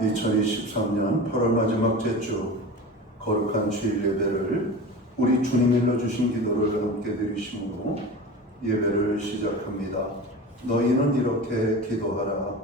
2023년 8월 마지막 제주 거룩한 주일 예배를 우리 주님 일러주신 기도를 함께 드리심으로 예배를 시작합니다. 너희는 이렇게 기도하라.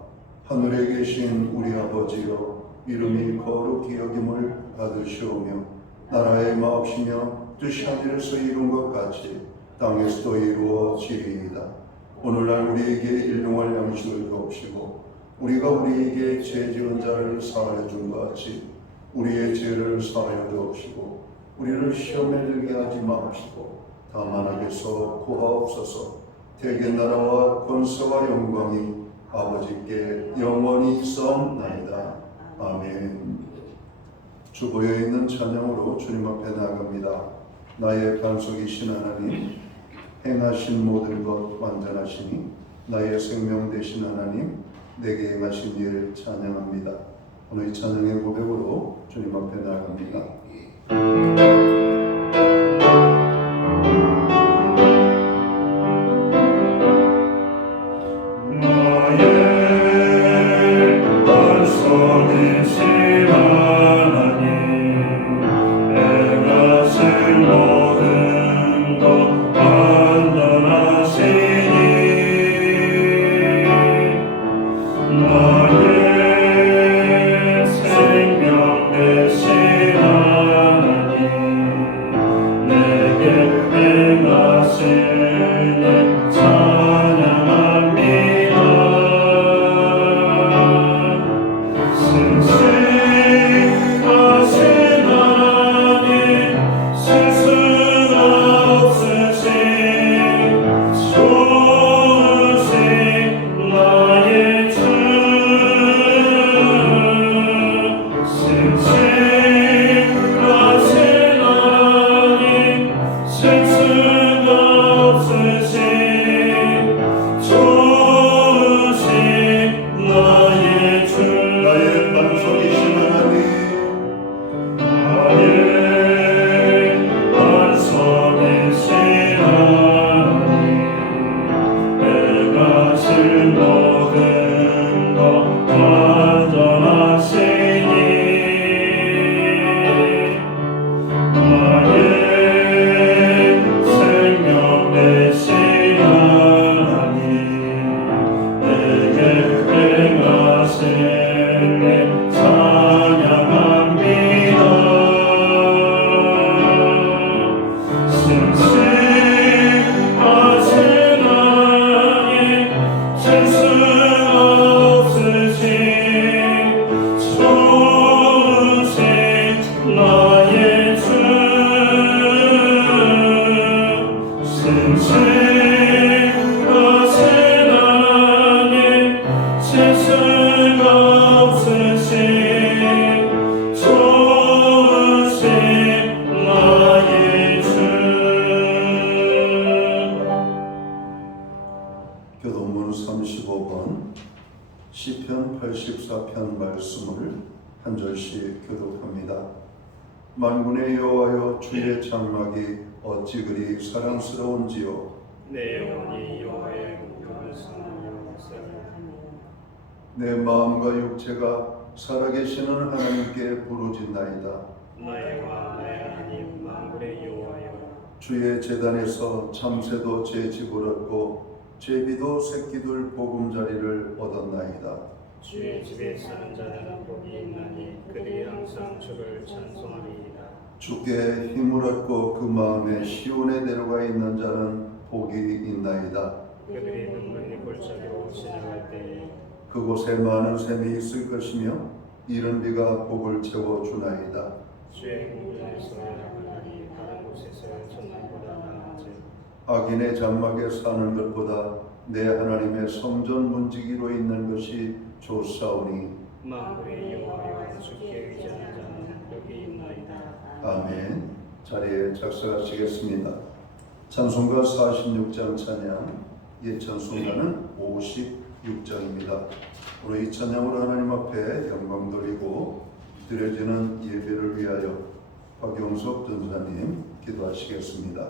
하늘에 계신 우리 아버지여, 이름이 거룩히 여김을 받으시오며 나라의 마옵시며 뜻이 하늘에서 이룬 것 같이 땅에서도 이루어지리이다. 오늘날 우리에게 일용할 양식을 주옵시고 우리가 우리에게 죄 지은 자를 사하여 준 것 같이 우리의 죄를 사하여 주옵시고 우리를 시험에 들게 하지 마옵시고 다만 악에서 구하옵소서. 대개 나라와 권세와 영광이 아버지께 영원히 있사옵나이다. 아멘. 주보에 있는 찬양으로 주님 앞에 나아갑니다. 나의 반석이신 하나님, 행하신 모든 것 완전하시니 나의 생명 되신 하나님, 내게 행하신 일 찬양합니다. 오늘 이 찬양의 고백으로 주님 앞에 나아갑니다. 교도문 35번 시편 84편 말씀을 한 절씩 교독합니다. 만군의 여호와여, 주의 장막이 어찌 그리 사랑스러운지요. 내 영혼이 여호와의 목표를 섬기며 살아가며 내 마음과 육체가 살아계시는 하나님께 부르짖나이다. 나의 왕 나의 하나님 만군의 여호와여, 주의 제단에서 참새도 제 집을 얻고 제비도 새끼들 보금자리를 얻었나이다. 주의 집에 사는 자는 복이 있나니 그들이 항상 주를 찬송하리이다. 주께 힘을 얻고 그 마음에 시온에 내려가 있는 자는 복이 있나이다. 그들이 눈물이 골짜기로 지나갈 때에 그곳에 많은 샘이 있을 것이며 이른 비가 복을 채워주나이다. 주의 궁전에서 야간하니 다른 곳에서 천년보다 나은지. 악인의 장막에 사는 것보다 내 하나님의 성전 문지기로 있는 것이 좋사오니. 만군의 여호와여, 주께 의지하는 자는 복이 있나이다. 아멘. 자리에 작사하시겠습니다. 찬송가 46장 찬양, 예찬송가는 56장입니다. 오늘 이 찬양으로 하나님 앞에 영광 돌리고 드려지는 예배를 위하여 박용석 전사님 기도하시겠습니다.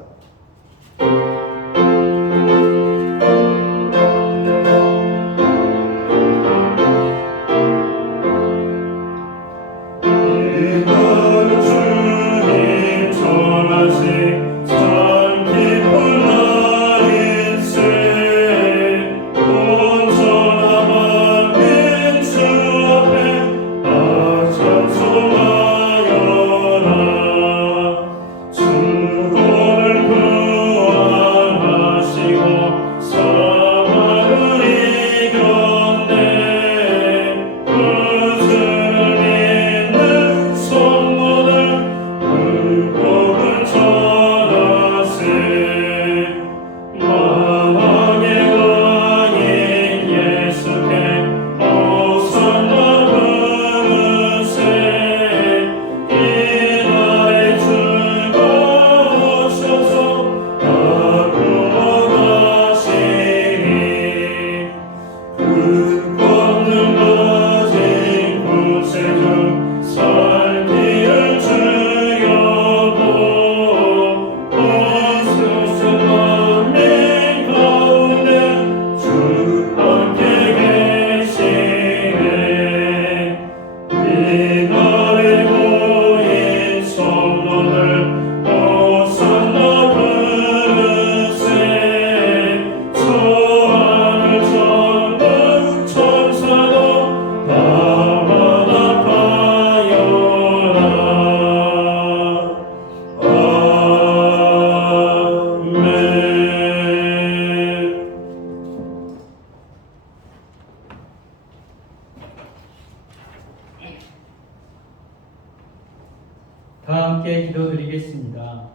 다 함께 기도드리겠습니다.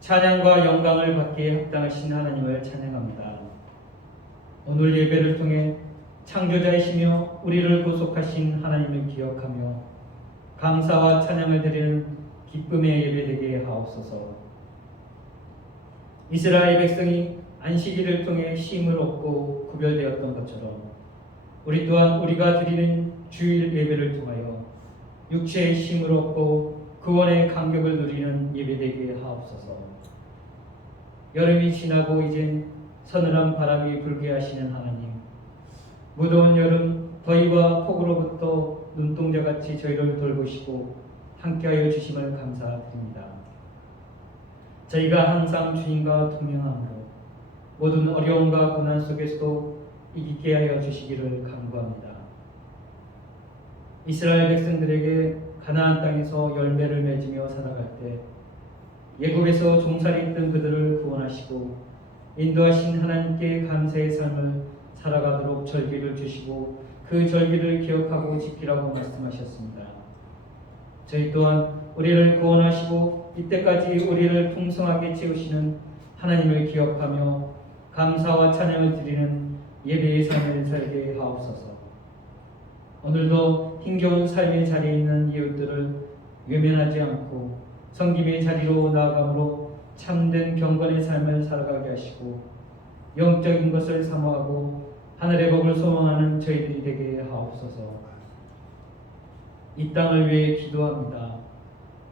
찬양과 영광을 받기에 합당하신 하나님을 찬양합니다. 오늘 예배를 통해 창조자이시며 우리를 구속하신 하나님을 기억하며 감사와 찬양을 드리는 기쁨의 예배되게 하옵소서. 이스라엘 백성이 안식일을 통해 쉼을 얻고 구별되었던 것처럼 우리 또한 우리가 드리는 주일 예배를 통하여 육체의 쉼을 얻고 구원의 감격을 누리는 예배되게 하옵소서. 여름이 지나고 이젠 서늘한 바람이 불게 하시는 하나님, 무더운 여름 더위와 폭우로부터 눈동자같이 저희를 돌보시고 함께하여 주심을 감사드립니다. 저희가 항상 주님과 동행함으로 모든 어려움과 고난 속에서도 이기게 하여 주시기를 간구합니다. 이스라엘 백성들에게 가나안 땅에서 열매를 맺으며 살아갈 때 예국에서 종살이 있던 그들을 구원하시고 인도하신 하나님께 감사의 삶을 살아가도록 절기를 주시고 그 절기를 기억하고 지키라고 말씀하셨습니다. 저희 또한 우리를 구원하시고 이때까지 우리를 풍성하게 채우시는 하나님을 기억하며 감사와 찬양을 드리는 예배의 삶을 살게 하옵소서. 오늘도 힘겨운 삶의 자리에 있는 이웃들을 외면하지 않고 섬김의 자리로 나아감으로 참된 경건의 삶을 살아가게 하시고 영적인 것을 사모하고 하늘의 복을 소망하는 저희들이 되게 하옵소서. 이 땅을 위해 기도합니다.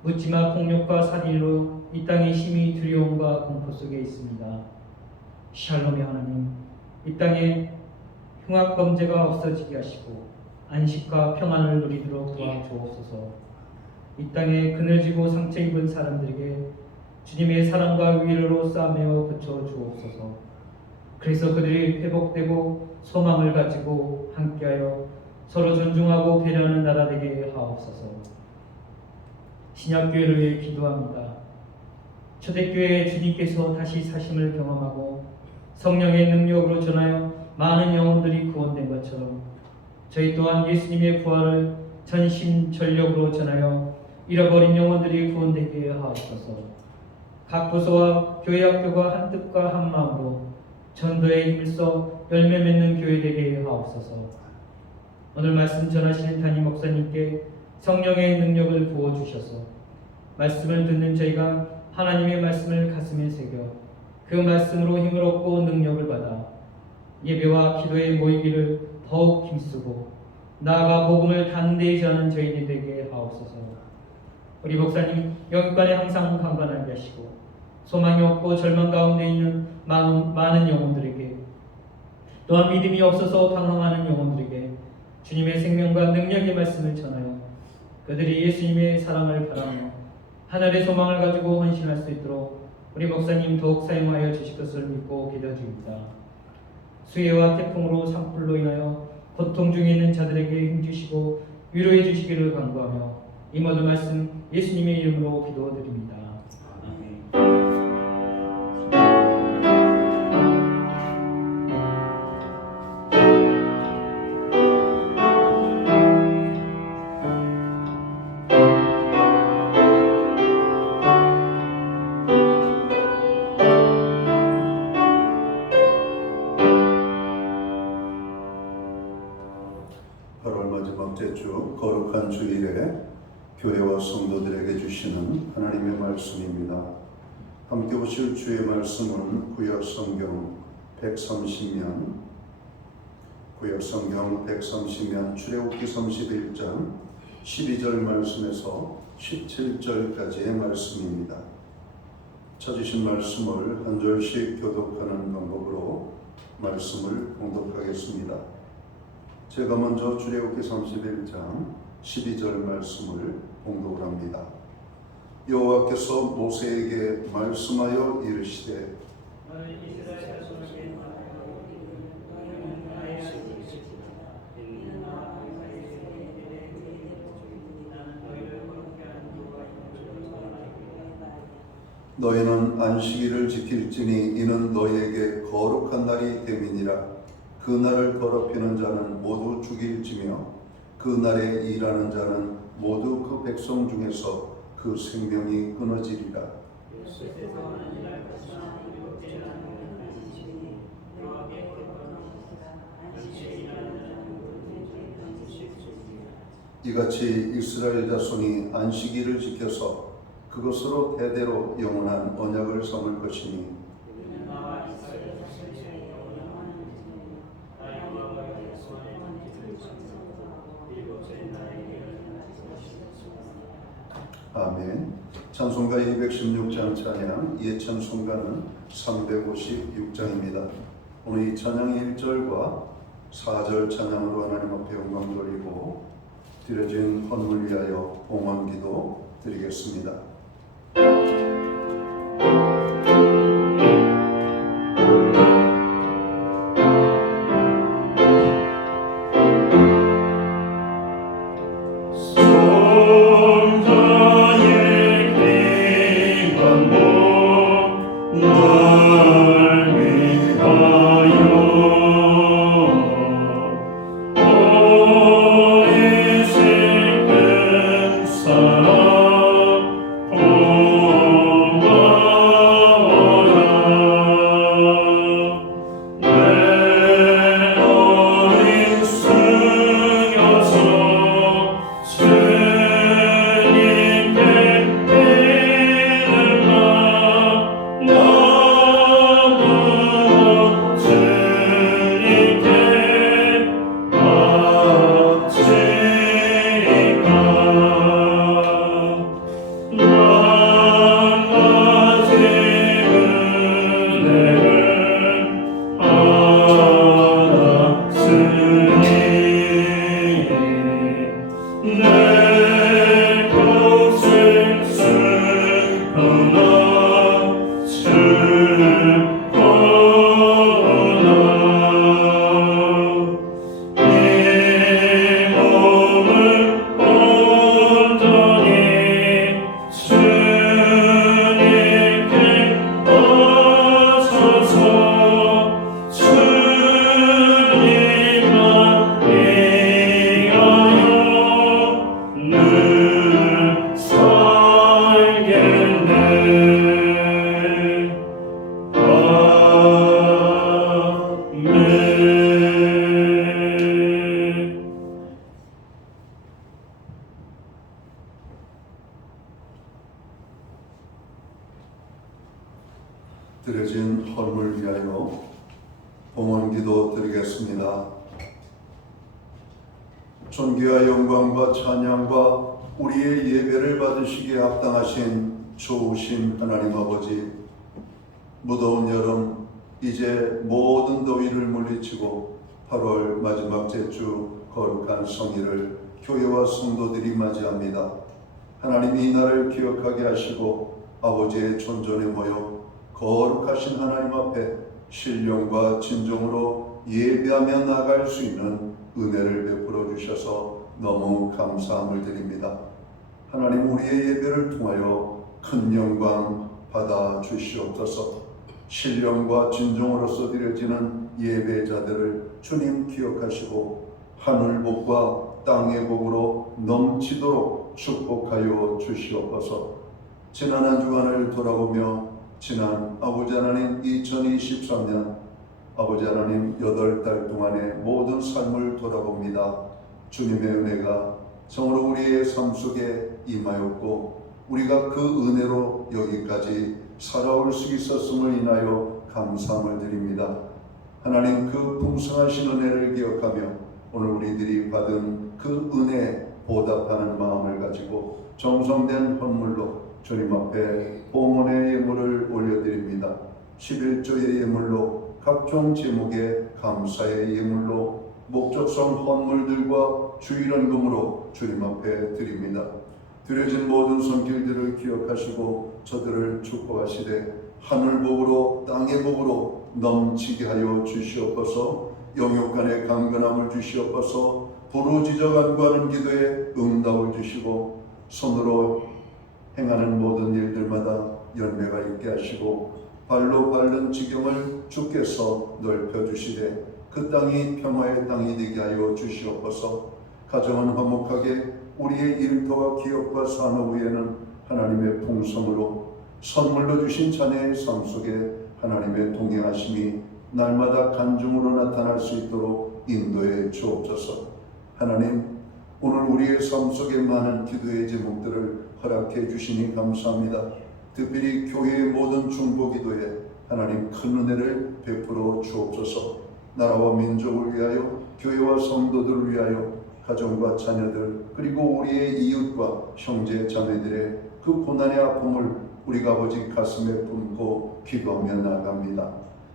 묻지마 폭력과 살인으로 이 땅이 심히 두려움과 공포 속에 있습니다. 샬롬의 하나님, 이 땅에 흉악 범죄가 없어지게 하시고 안식과 평안을 누리도록 도와주옵소서. 이 땅에 그늘지고 상처 입은 사람들에게 주님의 사랑과 위로로 싸매어 붙여 주옵소서. 그래서 그들이 회복되고 소망을 가지고 함께하여 서로 존중하고 배려하는 나라 되게 하옵소서. 신약교회를 위해 기도합니다. 초대교회에 주님께서 다시 사심을 경험하고 성령의 능력으로 전하여 많은 영혼들이 구원된 것처럼 저희 또한 예수님의 부활을 전심전력으로 전하여 잃어버린 영혼들이 구원되게 하옵소서. 각 부서와 교회 학교가 한 뜻과 한 마음으로 전도에 힘써 열매 맺는 교회 되게 하옵소서. 오늘 말씀 전하시는 담임 목사님께 성령의 능력을 부어주셔서 말씀을 듣는 저희가 하나님의 말씀을 가슴에 새겨 그 말씀으로 힘을 얻고 능력을 받아 예배와 기도에 모이기를 더욱 힘쓰고 나아가 복음을 담대히 전하는 저희들이 되게 하옵소서. 우리 목사님 영육간에 항상 강건하게 하시고 소망이 없고 절망 가운데 있는 많은 영혼들에게 또한 믿음이 없어서 방황하는 영혼들에게 주님의 생명과 능력의 말씀을 전하여 그들이 예수님의 사랑을 바라며 하늘의 소망을 가지고 헌신할 수 있도록 우리 목사님 더욱 사용하여 주실 것을 믿고 기도드립니다. 수해와 태풍으로 산불로 인하여 고통 중에 있는 자들에게 힘주시고 위로해 주시기를 간구하며 이 모든 말씀 예수님의 이름으로 기도드립니다. 주 거룩한 주일에 교회와 성도들에게 주시는 하나님의 말씀입니다. 함께 보실 주의 말씀은 구약성경 130면 출애굽기 31장 12절 말씀에서 17절까지의 말씀입니다. 찾으신 말씀을 한 절씩 교독하는 방법으로 말씀을 봉독하겠습니다. 제가 먼저 출애굽기 31장 12절 말씀을 봉독을 합니다. 여호와께서 모세에게 말씀하여 이르시되 너희는 안식일을 지킬지니 이는 너희에게 거룩한 날이 됨이니라. 그 날을 더럽히는 자는 모두 죽일지며 그 날에 일하는 자는 모두 그 백성 중에서 그 생명이 끊어지리라. 이같이 이스라엘 자손이 안식일을 지켜서 그것으로 대대로 영원한 언약을 삼을 것이니 아멘. 찬송가 216장 찬양, 예찬송가는 356장입니다. 오늘 이 찬양 1절과 4절 찬양으로 하나님 앞에 영광 돌리고 드려진 헌물 위하여 봉헌기도 드리겠습니다. 드려진 헌물 위하여 봉헌기도 드리겠습니다. 존귀와 영광과 찬양과 우리의 예배를 받으시기에 합당하신 좋으신 하나님 아버지, 무더운 여름 이제 모든 더위를 물리치고 8월 마지막 제주 거룩한 성일을 교회와 성도들이 맞이합니다. 하나님 이 날을 기억하게 하시고 아버지의 존전에 모여 거룩하신 하나님 앞에 신령과 진정으로 예배하며 나아갈 수 있는 은혜를 베풀어 주셔서 너무 감사함을 드립니다. 하나님 우리의 예배를 통하여 큰 영광 받아 주시옵소서. 신령과 진정으로서 드려지는 예배자들을 주님 기억하시고 하늘 복과 땅의 복으로 넘치도록 축복하여 주시옵소서. 지난 한 주간을 돌아보며 지난 아버지 하나님 2023년 아버지 하나님 8달 동안의 모든 삶을 돌아봅니다. 주님의 은혜가 정으로 우리의 삶 속에 임하였고 우리가 그 은혜로 여기까지 살아올 수 있었음을 인하여 감사함을 드립니다. 하나님 그 풍성하신 은혜를 기억하며 오늘 우리들이 받은 그 은혜에 보답하는 마음을 가지고 정성된 헌물로 주님 앞에 봉헌의 예물을 올려드립니다. 11조의 예물로 각종 제목의 감사의 예물로 목적성 헌물들과 주일헌금으로 주님 앞에 드립니다. 드려진 모든 손길들을 기억하시고 저들을 축복하시되 하늘복으로 땅의 복으로 넘치게 하여 주시옵소서. 영육간의 강건함을 주시옵소서. 부르짖어 간구하는 기도에 응답을 주시고 손으로 행하는 모든 일들마다 열매가 있게 하시고 발로 밟는 지경을 주께서 넓혀주시되 그 땅이 평화의 땅이 되게 하여 주시옵소서. 가정은 화목하게, 우리의 일터와 기업과 산업 위에는 하나님의 풍성으로, 선물로 주신 자녀의 삶 속에 하나님의 동행하심이 날마다 간증으로 나타날 수 있도록 인도해 주옵소서. 하나님, 오늘 우리의 삶 속에 많은 기도의 제목들을 허락해 주시니 감사합니다. 특별히 교회의 모든 중보기도에 하나님 큰 은혜를 베풀어 주옵소서. 나라와 민족을 위하여, 교회와 성도들을 위하여, 가정과 자녀들, 그리고 우리의 이웃과 형제 자매들의 그 고난의 아픔을 우리가 아버지 가슴에 품고 기도하며 나아갑니다.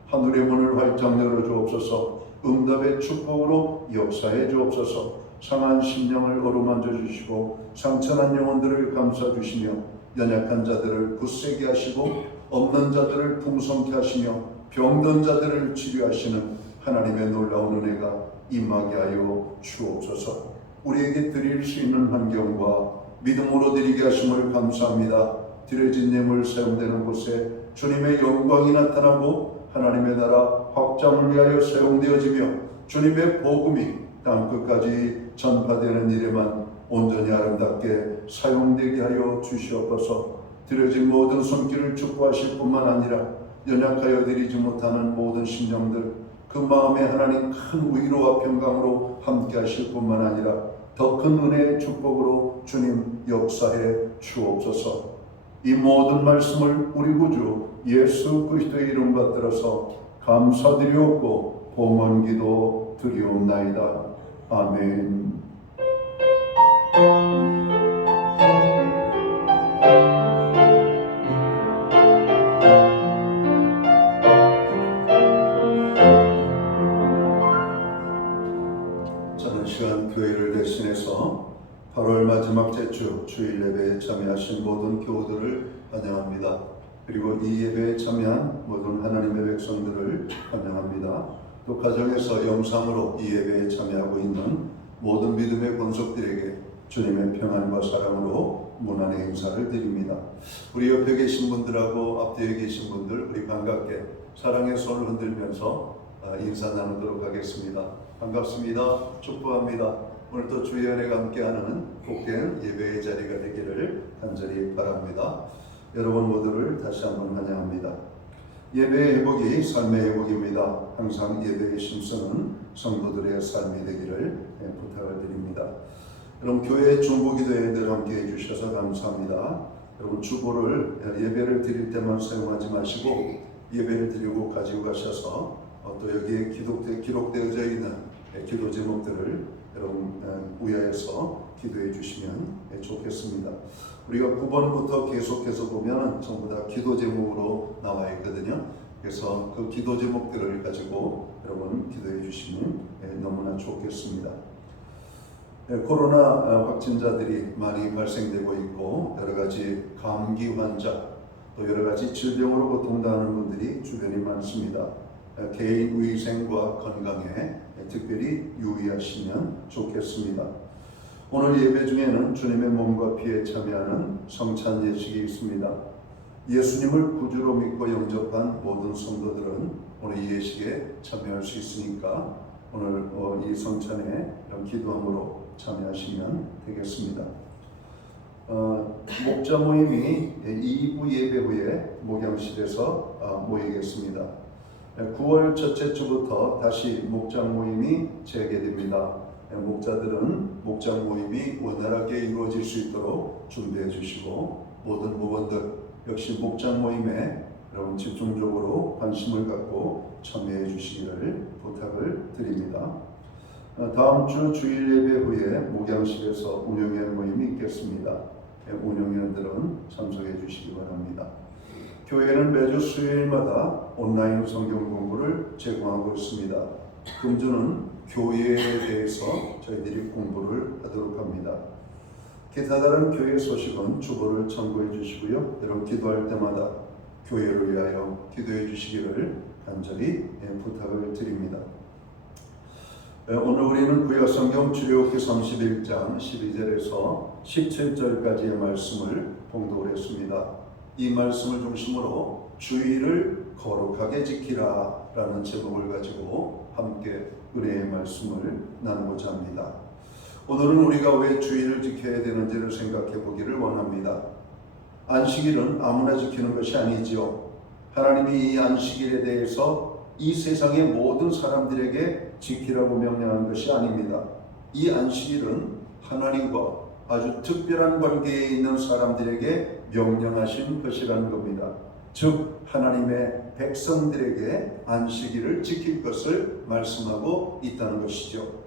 하늘의 문을 활짝 열어 주옵소서. 응답의 축복으로 역사해 주옵소서. 상한 심령을 어루만져 주시고 상처난 영혼들을 감싸 주시며 연약한 자들을 굳세게 하시고 없는 자들을 풍성케 하시며 병든 자들을 치료하시는 하나님의 놀라운 은혜가 임하게 하여 주옵소서. 우리에게 드릴 수 있는 환경과 믿음으로 드리게 하심을 감사합니다. 드려진 예물 사용되는 곳에 주님의 영광이 나타나고 하나님의 나라 확장을 위하여 사용되어지며 주님의 복음이 땅끝까지 전파되는 일에만 온전히 아름답게 사용되게 하여 주시옵소서. 드려진 모든 손길을 축복하실 뿐만 아니라 연약하여 드리지 못하는 모든 심령들, 그 마음에 하나님 큰 위로와 평강으로 함께 하실 뿐만 아니라 더 큰 은혜의 축복으로 주님 역사해 주옵소서. 이 모든 말씀을 우리 구주 예수 그리스도의 이름 받들어서 감사드리옵고 봉헌기도 드리옵나이다. 아멘. 저는 시간 교회를 대신해서 8월 마지막 제주 주일 예배에 참여하신 모든 교우들을 환영합니다. 그리고 이 예배에 참여한 모든 하나님의 백성들을 환영합니다. 또 가정에서 영상으로 이 예배에 참여하고 있는 모든 믿음의 권속들에게 주님의 평안과 사랑으로 문안의 인사를 드립니다. 우리 옆에 계신 분들하고 앞뒤에 계신 분들, 우리 반갑게 사랑의 손을 흔들면서 인사 나누도록 하겠습니다. 반갑습니다. 축복합니다. 오늘도 주의 은혜가 함께하는 복된 예배의 자리가 되기를 간절히 바랍니다. 여러분 모두를 다시 한번 환영합니다. 예배의 회복이 삶의 회복입니다. 항상 예배의 심성은 성도들의 삶이 되기를 부탁을 드립니다. 여러분 교회 중보기도에 늘 함께 해주셔서 감사합니다. 여러분 주보를 예배를 드릴 때만 사용하지 마시고 예배를 드리고 가지고 가셔서 또 여기에 기록되어져 있는 기도 제목들을 여러분 우야해서 기도해 주시면 좋겠습니다. 우리가 9번부터 계속해서 보면 전부 다 기도 제목으로 나와 있거든요. 그래서 그 기도 제목들을 가지고 여러분 기도해 주시면 너무나 좋겠습니다. 코로나 확진자들이 많이 발생되고 있고 여러 가지 감기 환자 또 여러 가지 질병으로 고통당하는 분들이 주변에 많습니다. 개인 위생과 건강에 특별히 유의하시면 좋겠습니다. 오늘 예배 중에는 주님의 몸과 피에 참여하는 성찬 예식이 있습니다. 예수님을 구주로 믿고 영접한 모든 성도들은 오늘 이 예식에 참여할 수 있으니까 오늘 이 성찬에 기도함으로 참여하시면 되겠습니다. 목자 모임이 2부 예배 후에 목양실에서 모이겠습니다. 9월 첫째 주부터 다시 목장 모임이 재개됩니다. 목자들은 목장 모임이 원활하게 이루어질 수 있도록 준비해 주시고 모든 목원들 역시 목장 모임에 여러분 집중적으로 관심을 갖고 참여해 주시기를 부탁을 드립니다. 다음 주 주일 예배 후에 목양실에서 운영회원 모임이 있겠습니다. 운영회원들은 참석해 주시기 바랍니다. 교회는 매주 수요일마다 온라인 성경 공부를 제공하고 있습니다. 금주는 교회에 대해서 저희들이 공부를 하도록 합니다. 기타 다른 교회 소식은 주보를 참고해 주시고요. 여러분 기도할 때마다 교회를 위하여 기도해 주시기를 간절히 부탁을 드립니다. 오늘 우리는 구약성경 출애굽기 31장 12절에서 17절까지의 말씀을 봉독을 했습니다. 이 말씀을 중심으로 주의를 거룩하게 지키라 라는 제목을 가지고 함께 은혜의 말씀을 나누고자 합니다. 오늘은 우리가 왜 주일을 지켜야 되는지를 생각해 보기를 원합니다. 안식일은 아무나 지키는 것이 아니지요. 하나님이 이 안식일에 대해서 이 세상의 모든 사람들에게 지키라고 명령한 것이 아닙니다. 이 안식일은 하나님과 아주 특별한 관계에 있는 사람들에게 명령하신 것이라는 겁니다. 즉 하나님의 백성들에게 안식일을 지킬 것을 말씀하고 있다는 것이죠.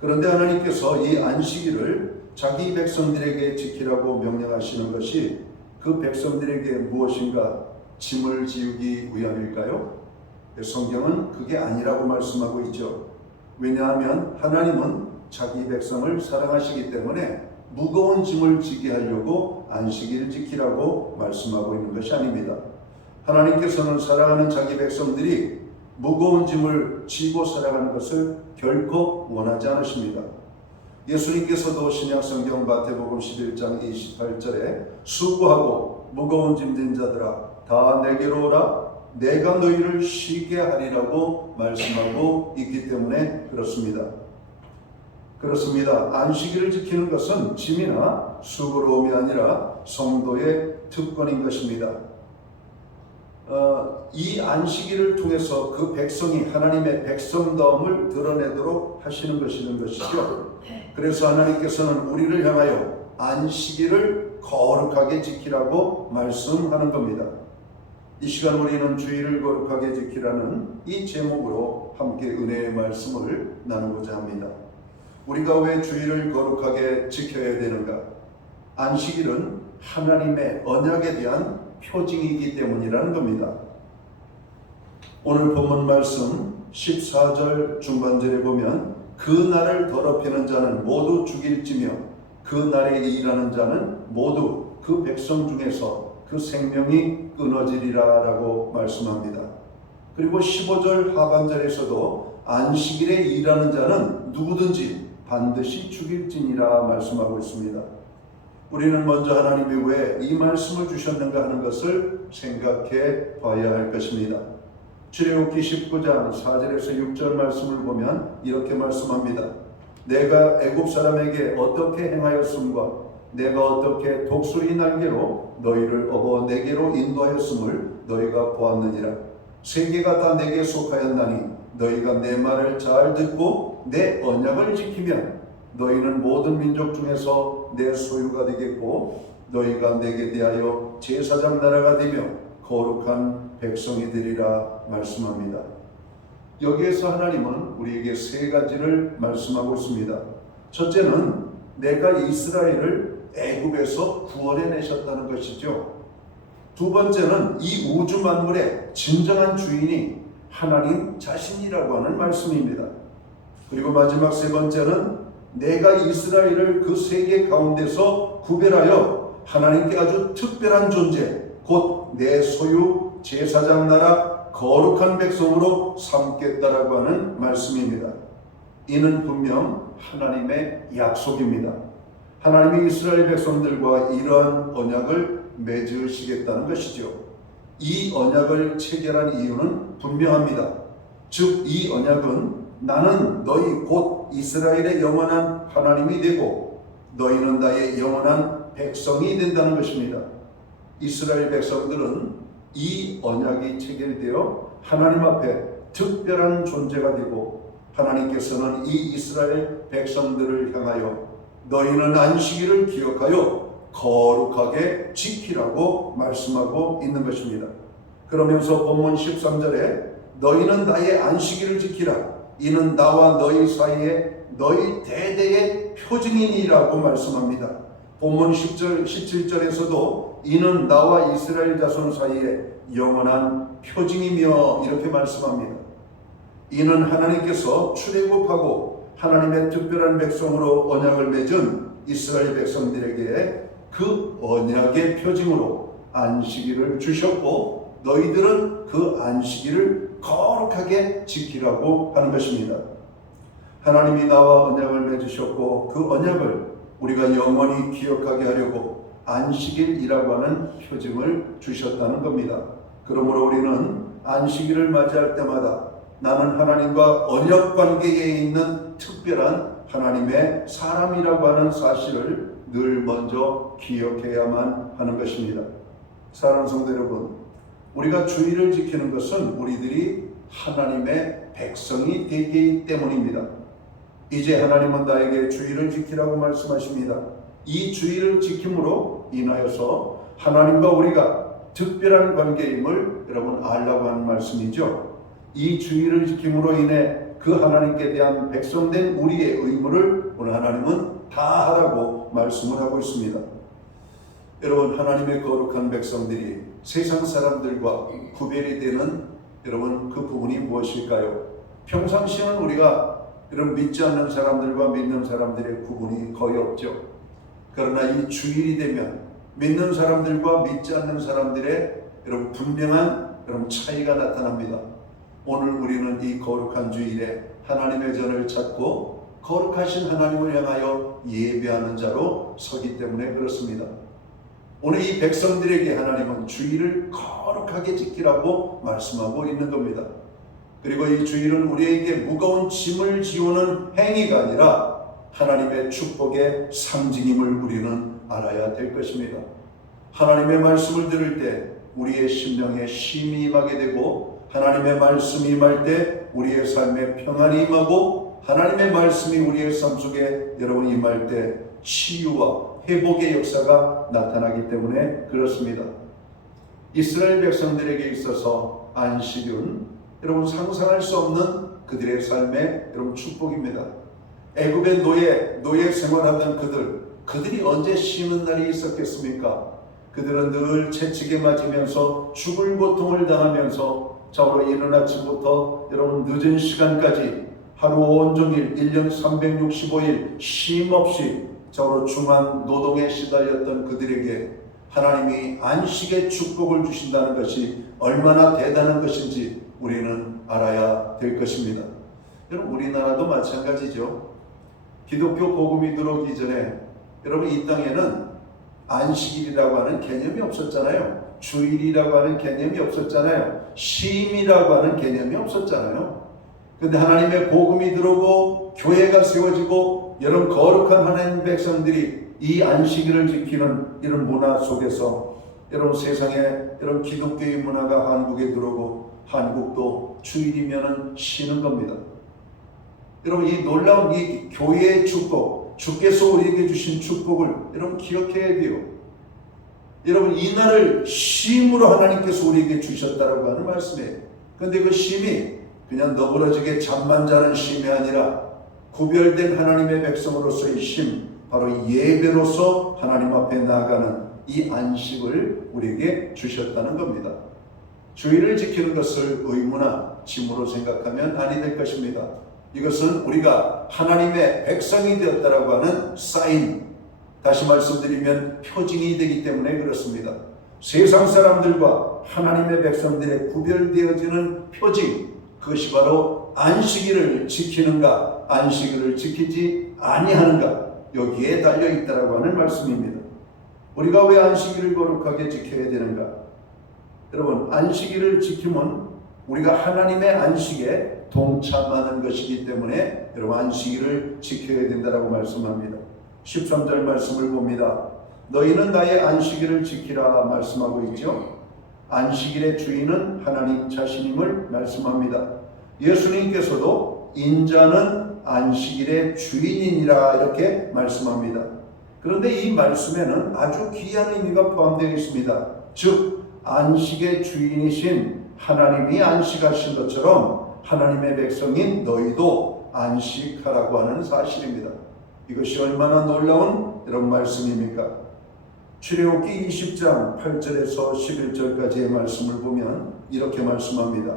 그런데 하나님께서 이 안식일을 자기 백성들에게 지키라고 명령하시는 것이 그 백성들에게 무엇인가 짐을 지우기 위함일까요? 성경은 그게 아니라고 말씀하고 있죠. 왜냐하면 하나님은 자기 백성을 사랑하시기 때문에 무거운 짐을 지게 하려고 안식일을 지키라고 말씀하고 있는 것이 아닙니다. 하나님께서는 사랑하는 자기 백성들이 무거운 짐을 지고 살아가는 것을 결코 원하지 않으십니다. 예수님께서도 신약성경 마태복음 11장 28절에 수고하고 무거운 짐진 자들아 다 내게로 오라 내가 너희를 쉬게 하리라고 말씀하고 있기 때문에 그렇습니다. 안식일을 지키는 것은 짐이나 수고로움이 아니라 성도의 특권인 것입니다. 이 안식일을 통해서 그 백성이 하나님의 백성다움을 드러내도록 하시는 것이죠. 그래서 하나님께서는 우리를 향하여 안식일을 거룩하게 지키라고 말씀하는 겁니다. 이 시간 우리는 주일을 거룩하게 지키라는 이 제목으로 함께 은혜의 말씀을 나누고자 합니다. 우리가 왜 주일을 거룩하게 지켜야 되는가? 안식일은 하나님의 언약에 대한 표징이기 때문이라는 겁니다. 오늘 본문 말씀 14절 중반절에 보면 그 날을 더럽히는 자는 모두 죽일지며 그 날에 일하는 자는 모두 그 백성 중에서 그 생명이 끊어지리라 라고 말씀합니다. 그리고 15절 하반절에서도 안식일에 일하는 자는 누구든지 반드시 죽일지니라 말씀하고 있습니다. 우리는 먼저 하나님이 왜 이 말씀을 주셨는가 하는 것을 생각해 봐야 할 것입니다. 출애굽기 19장 4절에서 6절 말씀을 보면 이렇게 말씀합니다. 내가 애굽 사람에게 어떻게 행하였음과 내가 어떻게 독수리 날개로 너희를 업어 내게로 인도하였음을 너희가 보았느니라. 세계가 다 내게 속하였나니 너희가 내 말을 잘 듣고 내 언약을 지키면 너희는 모든 민족 중에서 내 소유가 되겠고 너희가 내게 대하여 제사장 나라가 되며 거룩한 백성이 되리라 말씀합니다. 여기에서 하나님은 우리에게 세 가지를 말씀하고 있습니다. 첫째는 내가 이스라엘을 애굽에서 구원해내셨다는 것이죠. 두 번째는 이 우주 만물의 진정한 주인이 하나님 자신이라고 하는 말씀입니다. 그리고 마지막 세 번째는 내가 이스라엘을 그 세계 가운데서 구별하여 하나님께 아주 특별한 존재, 곧 내 소유 제사장 나라 거룩한 백성으로 삼겠다라고 하는 말씀입니다. 이는 분명 하나님의 약속입니다. 하나님이 이스라엘 백성들과 이러한 언약을 맺으시겠다는 것이죠. 이 언약을 체결한 이유는 분명합니다. 즉 이 언약은 나는 너희 곧 이스라엘의 영원한 하나님이 되고 너희는 나의 영원한 백성이 된다는 것입니다. 이스라엘 백성들은 이 언약이 체결되어 하나님 앞에 특별한 존재가 되고 하나님께서는 이 이스라엘 백성들을 향하여 너희는 안식일을 기억하여 거룩하게 지키라고 말씀하고 있는 것입니다. 그러면서 본문 13절에 너희는 나의 안식일을 지키라. 이는 나와 너희 사이에 너희 대대의 표징이니라고 말씀합니다. 본문 17절에서도 이는 나와 이스라엘 자손 사이에 영원한 표징이며 이렇게 말씀합니다. 이는 하나님께서 출애굽하고 하나님의 특별한 백성으로 언약을 맺은 이스라엘 백성들에게 그 언약의 표징으로 안식일을 주셨고 너희들은 그 안식일을 거룩하게 지키라고 하는 것입니다. 하나님이 나와 언약을 맺으셨고 그 언약을 우리가 영원히 기억하게 하려고 안식일이라고 하는 표징을 주셨다는 겁니다. 그러므로 우리는 안식일을 맞이할 때마다 나는 하나님과 언약 관계에 있는 특별한 하나님의 사람이라고 하는 사실을 늘 먼저 기억해야만 하는 것입니다. 사랑하는 성도 여러분, 우리가 주의를 지키는 것은 우리들이 하나님의 백성이 되기 때문입니다. 이제 하나님은 나에게 주의를 지키라고 말씀하십니다. 이 주의를 지킴으로 인하여서 하나님과 우리가 특별한 관계임을 여러분 알라고 하는 말씀이죠. 이 주의를 지킴으로 인해 그 하나님께 대한 백성된 우리의 의무를 오늘 하나님은 다 하라고 말씀을 하고 있습니다. 여러분, 하나님의 거룩한 백성들이 세상 사람들과 구별이 되는 여러분 그 부분이 무엇일까요? 평상시에는 우리가 여러분 믿지 않는 사람들과 믿는 사람들의 구분이 거의 없죠. 그러나 이 주일이 되면 믿는 사람들과 믿지 않는 사람들의 여러분 분명한 여러분 차이가 나타납니다. 오늘 우리는 이 거룩한 주일에 하나님의 전을 찾고 거룩하신 하나님을 향하여 예배하는 자로 서기 때문에 그렇습니다. 오늘 이 백성들에게 하나님은 주일을 거룩하게 지키라고 말씀하고 있는 겁니다. 그리고 이 주일은 우리에게 무거운 짐을 지우는 행위가 아니라 하나님의 축복의 상징임을 우리는 알아야 될 것입니다. 하나님의 말씀을 들을 때 우리의 심령에 쉼이 임하게 되고, 하나님의 말씀이 임할 때 우리의 삶에 평안이 임하고, 하나님의 말씀이 우리의 삶 속에 여러분 임할 때 치유와 회복의 역사가 나타나기 때문에 그렇습니다. 이스라엘 백성들에게 있어서 안식일은 여러분 상상할 수 없는 그들의 삶의 여러분 축복입니다. 애굽의 노예 생활하던 그들이 언제 쉬는 날이 있었겠습니까? 그들은 늘 채찍에 맞으면서 죽을 고통을 당하면서 자고로 이른 아침부터 여러분 늦은 시간까지 하루 온종일 1년 365일 쉼 없이 자고로 중한 노동에 시달렸던 그들에게 하나님이 안식의 축복을 주신다는 것이 얼마나 대단한 것인지 우리는 알아야 될 것입니다. 여러분, 우리나라도 마찬가지죠. 기독교 복음이 들어오기 전에 여러분 이 땅에는 안식일이라고 하는 개념이 없었잖아요. 주일이라고 하는 개념이 없었잖아요. 쉼이라고 하는 개념이 없었잖아요. 그런데 하나님의 복음이 들어오고 교회가 세워지고 여러분 거룩한 하나님 백성들이 이 안식일을 지키는 이런 문화 속에서 여러분 세상에 여러분 기독교의 문화가 한국에 들어오고 한국도 주일이면은 쉬는 겁니다. 여러분 이 놀라운 이 교회의 축복, 주께서 우리에게 주신 축복을 여러분 기억해야 돼요. 여러분 이 날을 쉼으로 하나님께서 우리에게 주셨다라고 하는 말씀이에요. 그런데 그 쉼이 그냥 너그러지게 잠만 자는 쉼이 아니라 구별된 하나님의 백성으로서의 쉼, 바로 예배로서 하나님 앞에 나아가는 이 안식을 우리에게 주셨다는 겁니다. 주일을 지키는 것을 의무나 짐으로 생각하면 아니 될 것입니다. 이것은 우리가 하나님의 백성이 되었다라고 하는 사인, 다시 말씀드리면 표징이 되기 때문에 그렇습니다. 세상 사람들과 하나님의 백성들의 구별되어지는 표징, 그것이 바로 안식일을 지키는가 안식일을 지키지 아니하는가, 여기에 달려있다라고 하는 말씀입니다. 우리가 왜 안식일을 거룩하게 지켜야 되는가? 여러분, 안식일을 지키면 우리가 하나님의 안식에 동참하는 것이기 때문에 여러분 안식일을 지켜야 된다라고 말씀합니다. 13절 말씀을 봅니다. 너희는 나의 안식일을 지키라 말씀하고 있죠. 안식일의 주인은 하나님 자신임을 말씀합니다. 예수님께서도 인자는 안식일의 주인이니라 이렇게 말씀합니다. 그런데 이 말씀에는 아주 귀한 의미가 포함되어 있습니다. 즉 안식의 주인이신 하나님이 안식하신 것처럼 하나님의 백성인 너희도 안식하라고 하는 사실입니다. 이것이 얼마나 놀라운 이런 말씀입니까? 출애굽기 20장 8절에서 11절까지의 말씀을 보면 이렇게 말씀합니다.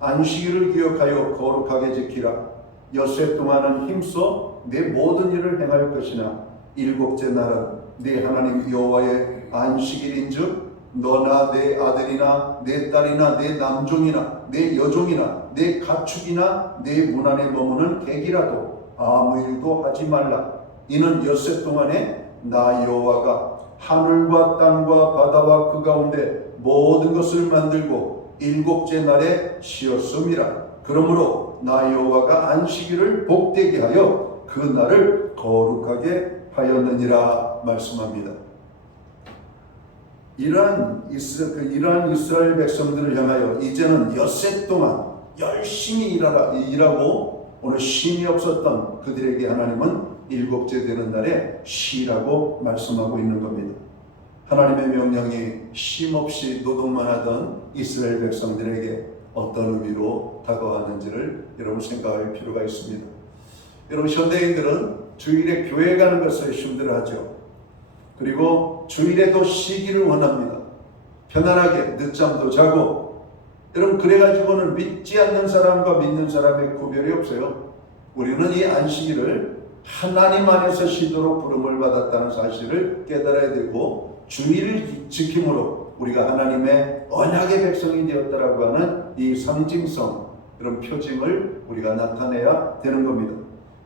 안식일을 기억하여 거룩하게 지키라. 엿새 동안은 힘써 내 모든 일을 행할 것이나 일곱째 날은 내 하나님 여호와의 안식일인즉 너나 내 아들이나 내 딸이나 내 남종이나 내 여종이나 내 가축이나 내 문 안에 머무는 객이라도 아무 일도 하지 말라. 이는 엿새 동안에 나 여호와가 하늘과 땅과 바다와 그 가운데 모든 것을 만들고 일곱째 날에 쉬었음이라. 그러므로 나 여호와가 안식일을 복되게 하여 그 날을 거룩하게 하였느니라 말씀합니다. 이러한 이스라엘 백성들을 향하여 이제는 엿새 동안 열심히 일하고 오늘 쉼이 없었던 그들에게 하나님은 일곱째 되는 날에 쉬라고 말씀하고 있는 겁니다. 하나님의 명령이 쉼 없이 노동만 하던 이스라엘 백성들에게 어떤 의미로 다가왔는지를 여러분 생각할 필요가 있습니다. 여러분, 현대인들은 주일에 교회 가는 것을 힘들어하죠. 그리고 주일에도 쉬기를 원합니다. 편안하게 늦잠도 자고. 여러분, 그래가지고는 믿지 않는 사람과 믿는 사람의 구별이 없어요. 우리는 이 안식일을 하나님 안에서 쉬도록 부름을 받았다는 사실을 깨달아야 되고, 주일을 지킴으로 우리가 하나님의 언약의 백성이 되었다라고 하는 이 상징성, 이런 표징을 우리가 나타내야 되는 겁니다.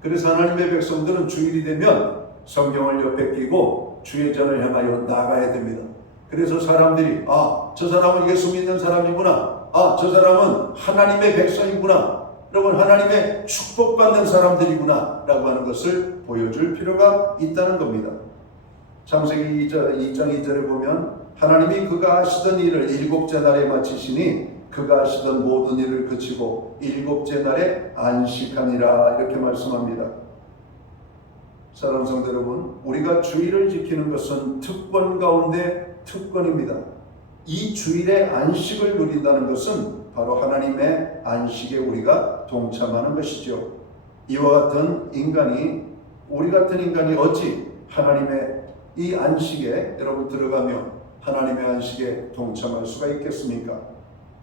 그래서 하나님의 백성들은 주일이 되면 성경을 옆에 끼고 주의 전을 향하여 나가야 됩니다. 그래서 사람들이 저 사람은 예수 믿는 사람이구나, 저 사람은 하나님의 백성이구나, 여러분 하나님의 축복받는 사람들이구나 라고 하는 것을 보여줄 필요가 있다는 겁니다. 창세기 2장 2절에 보면 하나님이 그가 하시던 일을 일곱째 날에 마치시니 그가 하시던 모든 일을 그치고 일곱째 날에 안식하니라 이렇게 말씀합니다. 사랑하는 성도 여러분, 우리가 주일을 지키는 것은 특권 가운데 특권입니다. 이 주일의 안식을 누린다는 것은 바로 하나님의 안식에 우리가 동참하는 것이죠. 이와 같은 인간이, 우리 같은 인간이 어찌 하나님의 이 안식에 여러분 들어가며 하나님의 안식에 동참할 수가 있겠습니까?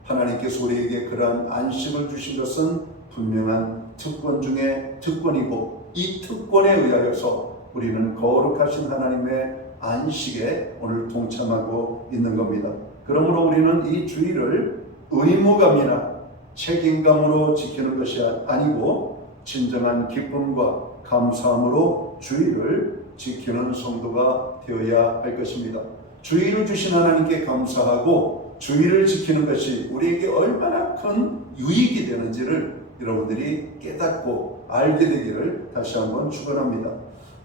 하나님께서 우리에게 그러한 안식을 주신 것은 분명한 특권 중에 특권이고, 이 특권에 의하여서 우리는 거룩하신 하나님의 안식에 오늘 동참하고 있는 겁니다. 그러므로 우리는 이 주일을 의무감이나 책임감으로 지키는 것이 아니고 진정한 기쁨과 감사함으로 주일을 지키는 성도가 되어야 할 것입니다. 주일을 주신 하나님께 감사하고 주일을 지키는 것이 우리에게 얼마나 큰 유익이 되는지를 여러분들이 깨닫고 알게 되기를 다시 한번 축원합니다.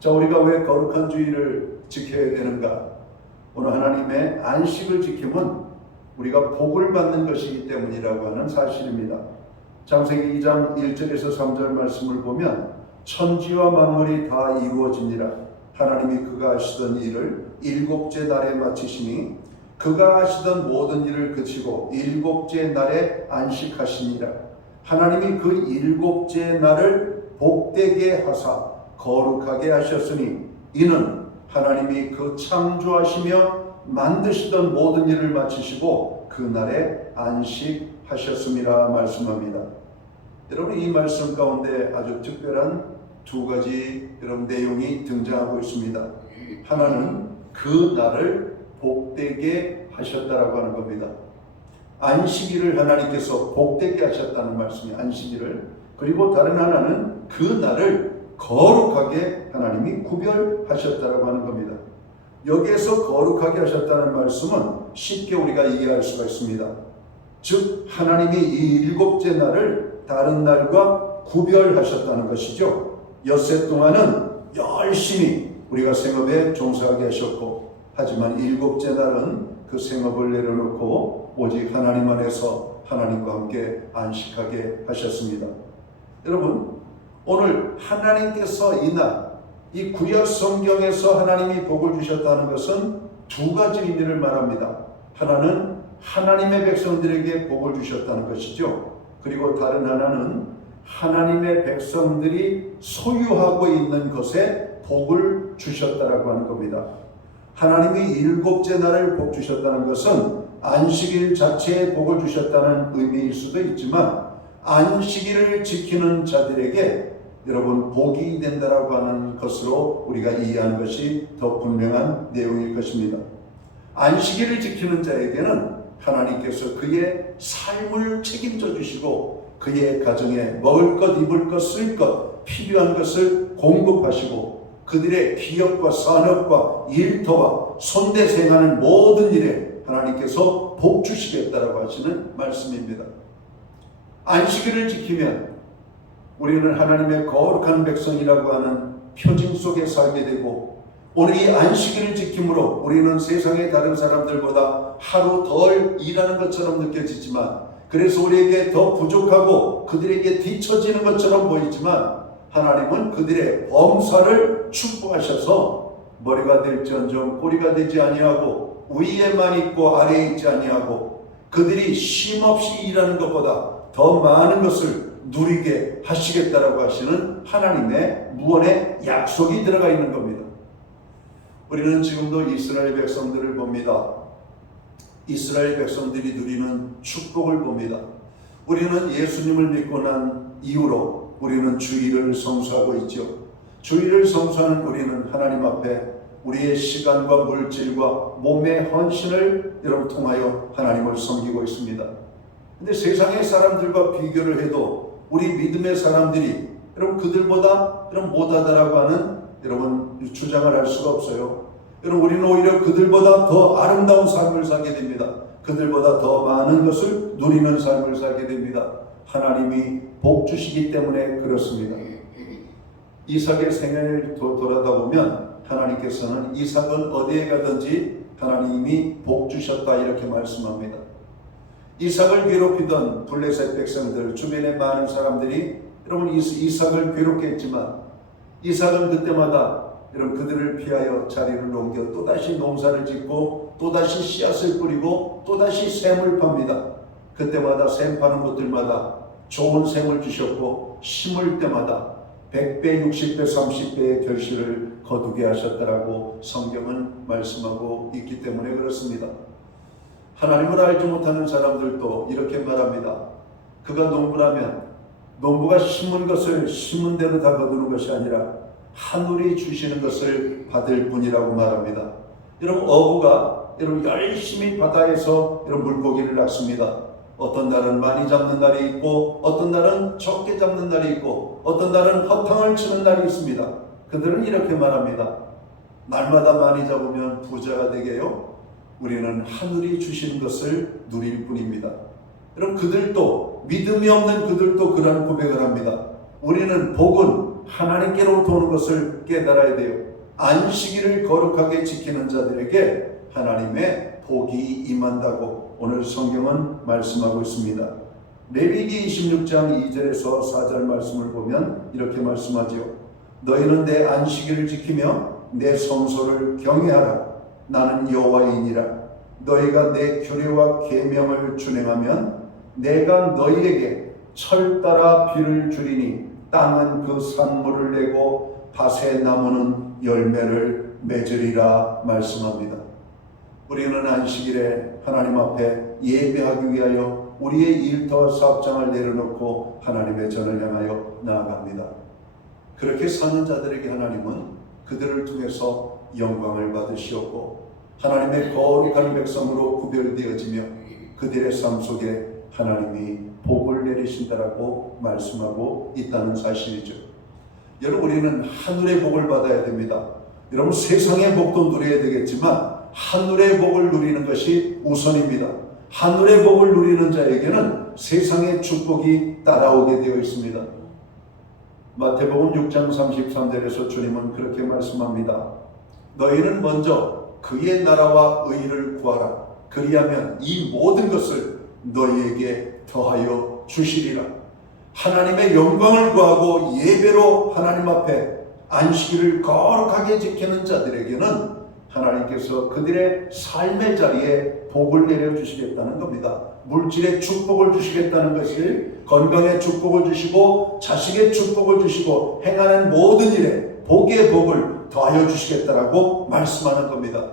자, 우리가 왜 거룩한 주일을 지켜야 되는가? 오늘 하나님의 안식을 지킴은 우리가 복을 받는 것이기 때문이라고 하는 사실입니다. 창세기 2장 1절에서 3절 말씀을 보면 천지와 만물이 다 이루어지니라. 하나님이 그가 하시던 일을 일곱째 날에 마치시니 그가 하시던 모든 일을 그치고 일곱째 날에 안식하시니라. 하나님이 그 일곱째 날을 복되게 하사 거룩하게 하셨으니 이는 하나님이 그 창조하시며 만드시던 모든 일을 마치시고 그 날에 안식하셨음이라 말씀합니다. 여러분, 이 말씀 가운데 아주 특별한 두 가지 여러분 내용이 등장하고 있습니다. 하나는 그 날을 복되게 하셨다라고 하는 겁니다. 안식일을 하나님께서 복되게 하셨다는 말씀이 안식일을. 그리고 다른 하나는 그 날을 거룩하게 하나님이 구별하셨다라고 하는 겁니다. 여기에서 거룩하게 하셨다는 말씀은 쉽게 우리가 이해할 수가 있습니다. 즉 하나님이 이 일곱째 날을 다른 날과 구별하셨다는 것이죠. 엿새 동안은 열심히 우리가 생업에 종사하게 하셨고, 하지만 일곱째 날은 그 생업을 내려놓고 오직 하나님 안에서 하나님과 함께 안식하게 하셨습니다. 여러분, 오늘 하나님께서 이 구약 성경에서 하나님이 복을 주셨다는 것은 두 가지 의미를 말합니다. 하나는 하나님의 백성들에게 복을 주셨다는 것이죠. 그리고 다른 하나는 하나님의 백성들이 소유하고 있는 것에 복을 주셨다라고 하는 겁니다. 하나님이 일곱째 날을 복 주셨다는 것은 안식일 자체에 복을 주셨다는 의미일 수도 있지만, 안식일을 지키는 자들에게 여러분 복이 된다라고 하는 것으로 우리가 이해하는 것이 더 분명한 내용일 것입니다. 안식일을 지키는 자에게는 하나님께서 그의 삶을 책임져 주시고 그의 가정에 먹을 것, 입을 것, 쓸 것, 필요한 것을 공급하시고 그들의 기업과 산업과 일터와 손대생하는 모든 일에 하나님께서 복 주시겠다라고 하시는 말씀입니다. 안식일을 지키면 우리는 하나님의 거룩한 백성이라고 하는 표징 속에 살게 되고, 오늘 이 안식일을 지킴으로 우리는 세상의 다른 사람들보다 하루 덜 일하는 것처럼 느껴지지만, 그래서 우리에게 더 부족하고 그들에게 뒤처지는 것처럼 보이지만, 하나님은 그들의 범사를 축복하셔서 머리가 될지언정 꼬리가 되지 아니하고 위에만 있고 아래에 있지 아니하고 그들이 쉼없이 일하는 것보다 더 많은 것을 누리게 하시겠다라고 하시는 하나님의 무언의 약속이 들어가 있는 겁니다. 우리는 지금도 이스라엘 백성들을 봅니다. 이스라엘 백성들이 누리는 축복을 봅니다. 우리는 예수님을 믿고 난 이후로 우리는 주일을 성수하고 있죠. 주일을 성수하는 우리는 하나님 앞에 우리의 시간과 물질과 몸의 헌신을 여러분 통하여 하나님을 섬기고 있습니다. 근데 세상의 사람들과 비교를 해도 우리 믿음의 사람들이 여러분 그들보다 여러분 못하다라고 하는 여러분 주장을 할 수가 없어요. 여러분 우리는 오히려 그들보다 더 아름다운 삶을 살게 됩니다. 그들보다 더 많은 것을 누리는 삶을 살게 됩니다. 하나님이 복 주시기 때문에 그렇습니다. 이삭의 생애를 돌아다 보면 하나님께서는 이삭은 어디에 가든지 하나님이 복 주셨다 이렇게 말씀합니다. 이삭을 괴롭히던 블레셋 백성들, 주변의 많은 사람들이 여러분 이삭을 괴롭게 했지만 이삭은 그때마다 여러분 그들을 피하여 자리를 옮겨 또다시 농사를 짓고 또다시 씨앗을 뿌리고 또다시 샘을 팝니다. 그때마다 샘 파는 곳들마다 좋은 샘을 주셨고 심을 때마다 100배, 60배, 30배의 결실을 거두게 하셨다라고 성경은 말씀하고 있기 때문에 그렇습니다. 하나님을 알지 못하는 사람들도 이렇게 말합니다. 그가 농부라면 농부가 심은 것을 심은 대로 다 거두는 것이 아니라 하늘이 주시는 것을 받을 뿐이라고 말합니다. 여러분 어부가 여러분 열심히 바다에서 여러분 물고기를 낚습니다. 어떤 날은 많이 잡는 날이 있고 어떤 날은 적게 잡는 날이 있고 어떤 날은 허탕을 치는 날이 있습니다. 그들은 이렇게 말합니다. 날마다 많이 잡으면 부자가 되게요? 우리는 하늘이 주시는 것을 누릴 뿐입니다. 여러분 그들도 믿음이 없는 그들도 그런 고백을 합니다. 우리는 복은 하나님께로부터 오는 것을 깨달아야 돼요. 안식일을 거룩하게 지키는 자들에게 하나님의 복이 임한다고 오늘 성경은 말씀하고 있습니다. 레위기 26장 2절에서 4절 말씀을 보면 이렇게 말씀하지요. 너희는 내 안식일을 지키며 내 성소를 경외하라. 나는 여호와이니라. 너희가 내 규례와 계명을 준행하면 내가 너희에게 철 따라 비를 주리니 땅은 그 산물을 내고 밭의 나무는 열매를 맺으리라 말씀합니다. 우리는 안식일에 하나님 앞에 예배하기 위하여 우리의 일터와 사업장을 내려놓고 하나님의 전을 향하여 나아갑니다. 그렇게 사는 자들에게 하나님은 그들을 통해서 영광을 받으시었고 하나님의 거룩한 백성으로 구별되어지며 그들의 삶 속에 하나님이 복을 내리신다라고 말씀하고 있다는 사실이죠. 여러분 우리는 하늘의 복을 받아야 됩니다. 여러분 세상의 복도 누려야 되겠지만 하늘의 복을 누리는 것이 우선입니다. 하늘의 복을 누리는 자에게는 세상의 축복이 따라오게 되어 있습니다. 마태복음 6장 33절에서 주님은 그렇게 말씀합니다. 너희는 먼저 그의 나라와 의를 구하라. 그리하면 이 모든 것을 너희에게 더하여 주시리라. 하나님의 영광을 구하고 예배로 하나님 앞에 안식일을 거룩하게 지키는 자들에게는 하나님께서 그들의 삶의 자리에 복을 내려주시겠다는 겁니다. 물질의 축복을 주시겠다는 것이 건강의 축복을 주시고 자식의 축복을 주시고 행하는 모든 일에 복의 복을 더하여 주시겠다라고 말씀하는 겁니다.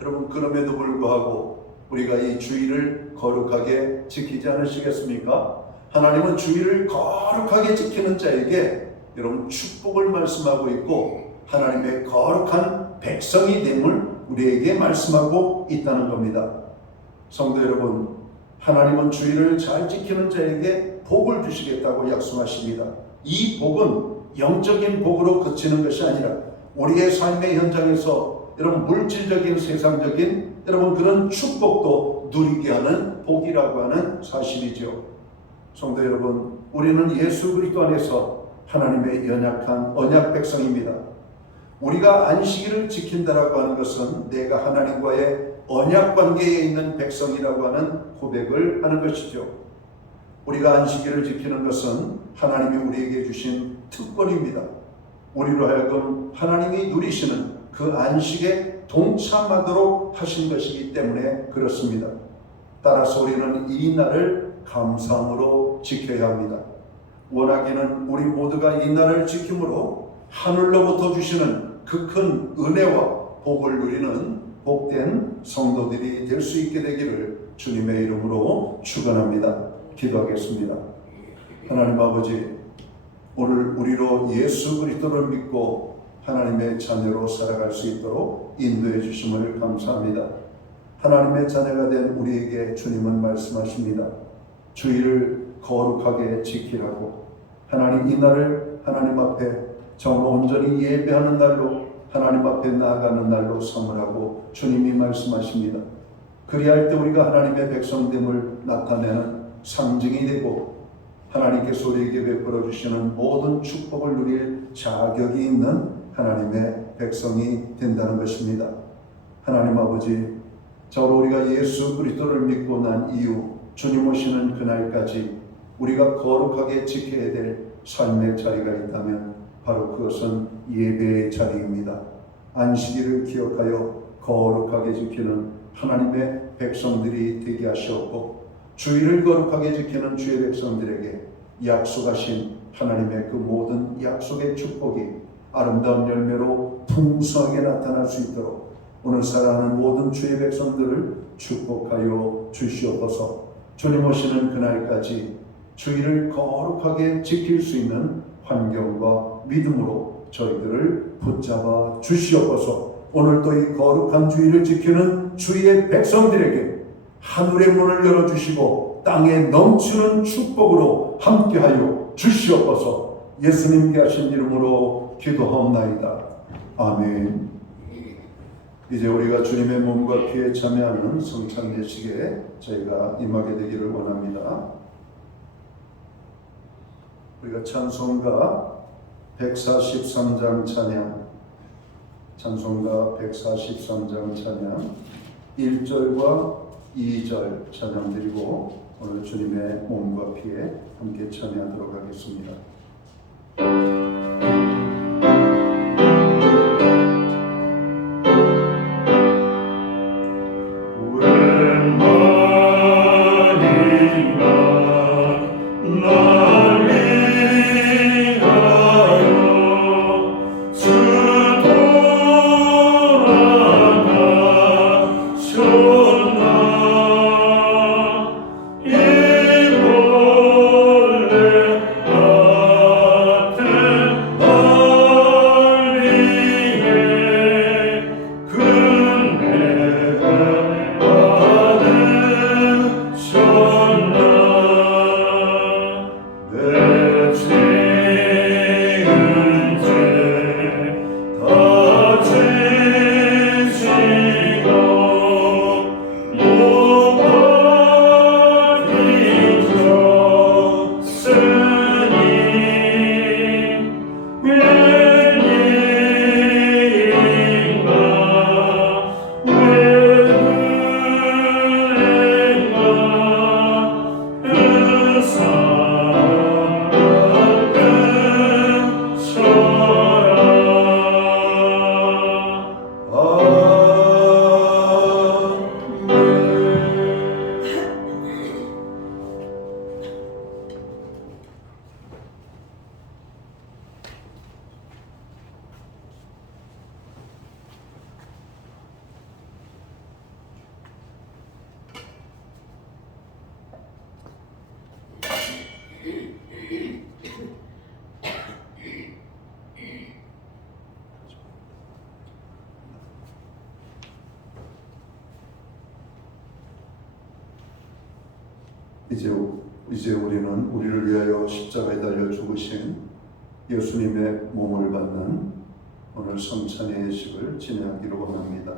여러분 그럼에도 불구하고 우리가 이 주일을 거룩하게 지키지 않으시겠습니까? 하나님은 주일을 거룩하게 지키는 자에게 여러분 축복을 말씀하고 있고 하나님의 거룩한 백성이 됨을 우리에게 말씀하고 있다는 겁니다. 성도 여러분, 하나님은 주일을 잘 지키는 자에게 복을 주시겠다고 약속하십니다. 이 복은 영적인 복으로 그치는 것이 아니라 우리의 삶의 현장에서 여러분 물질적인 세상적인 여러분 그런 축복도 누리게 하는 복이라고 하는 사실이죠. 성도 여러분, 우리는 예수 그리스도 안에서 하나님의 연약한 언약 백성입니다. 우리가 안식일을 지킨다라고 하는 것은 내가 하나님과의 언약 관계에 있는 백성이라고 하는 고백을 하는 것이죠. 우리가 안식일을 지키는 것은 하나님이 우리에게 주신 특권입니다. 우리로 하여금 하나님이 누리시는 그 안식에 동참하도록 하신 것이기 때문에 그렇습니다. 따라서 우리는 이 날을 감사함으로 지켜야 합니다. 원하기는 우리 모두가 이 날을 지킴으로 하늘로부터 주시는 그 큰 은혜와 복을 누리는 복된 성도들이 될 수 있게 되기를 주님의 이름으로 축원합니다. 기도하겠습니다. 하나님 아버지, 오늘 우리로 예수 그리스도를 믿고 하나님의 자녀로 살아갈 수 있도록 인도해 주심을 감사합니다. 하나님의 자녀가 된 우리에게 주님은 말씀하십니다. 주일을 거룩하게 지키라고. 하나님 이 날을 하나님 앞에 정말 온전히 예배하는 날로, 하나님 앞에 나아가는 날로 삼으라고 주님이 말씀하십니다. 그리할 때 우리가 하나님의 백성됨을 나타내는 상징이 되고 하나님께서 우리에게 베풀어 주시는 모든 축복을 누릴 자격이 있는 하나님의 백성이 된다는 것입니다. 하나님 아버지, 저로 우리가 예수 그리스도를 믿고 난 이후 주님 오시는 그날까지 우리가 거룩하게 지켜야 될 삶의 자리가 있다면 바로 그것은 예배의 자리입니다. 안식일을 기억하여 거룩하게 지키는 하나님의 백성들이 되게 하시옵고, 주일을 거룩하게 지키는 주의 백성들에게 약속하신 하나님의 그 모든 약속의 축복이 아름다운 열매로 풍성하게 나타날 수 있도록 오늘 살아가는 모든 주의 백성들을 축복하여 주시옵소서. 주님 오시는 그날까지 주일을 거룩하게 지킬 수 있는 환경과 믿음으로 저희들을 붙잡아 주시옵소서. 오늘도 이 거룩한 주일을 지키는 주의 백성들에게 하늘의 문을 열어주시고 땅에 넘치는 축복으로 함께하여 주시옵소서. 예수님께 하신 이름으로 기도하옵나이다. 아멘. 이제 우리가 주님의 몸과 피에 참여하는 성찬 예식에 저희가 임하게 되기를 원합니다. 우리가 찬송가 143장 찬양, 찬송가 143장 찬양 1절과 2절 찬양 드리고 오늘 주님의 몸과 피에 함께 참여하도록 하겠습니다. 이제 우리는 우리를 위하여 십자가에 달려 죽으신 예수님의 몸을 받는 오늘 성찬의 예식을 진행하기로 원합니다.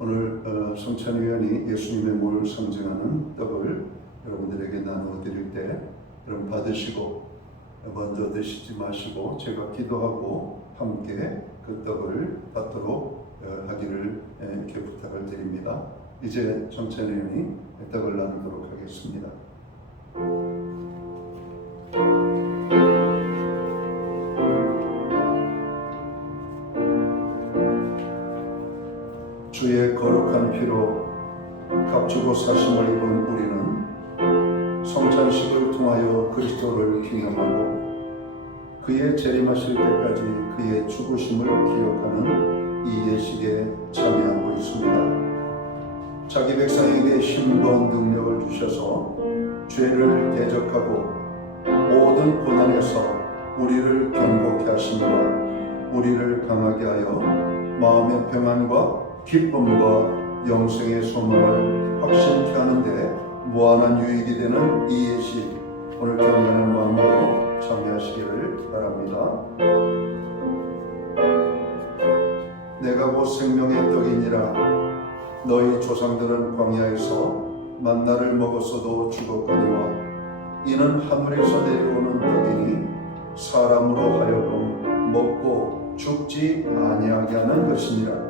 오늘 성찬위원이 예수님의 몸을 상징하는 떡을 여러분들에게 나누어 드릴 때 여러분 받으시고 먼저 드시지 마시고 제가 기도하고 함께 그 떡을 받도록 하기를 이렇게 부탁을 드립니다. 이제 천천히 떡을 나누도록 하겠습니다. 주의 거룩한 피로 값주고 사심을 입은 우리는 성찬식을 통하여 그리스도를 기념하고 그의 재림하실 때까지 그의 죽으심을 기억하는 이 예식에 참여하고 있습니다. 자기 백성에게 힘과 능력을 주셔서 죄를 대적하고 모든 고난에서 우리를 견고케 하심과 우리를 강하게 하여 마음의 평안과 기쁨과 영생의 소망을 확신케 하는데 무한한 유익이 되는 이 예식, 오늘 경건한 마음으로 참여하시기를 바랍니다. 내가 곧 생명의 떡이니라. 너희 조상들은 광야에서 만나를 먹었어도 죽었거니와 이는 하늘에서 내려오는 떡이니 사람으로 하여금 먹고 죽지 아니하게 하는 것이니라.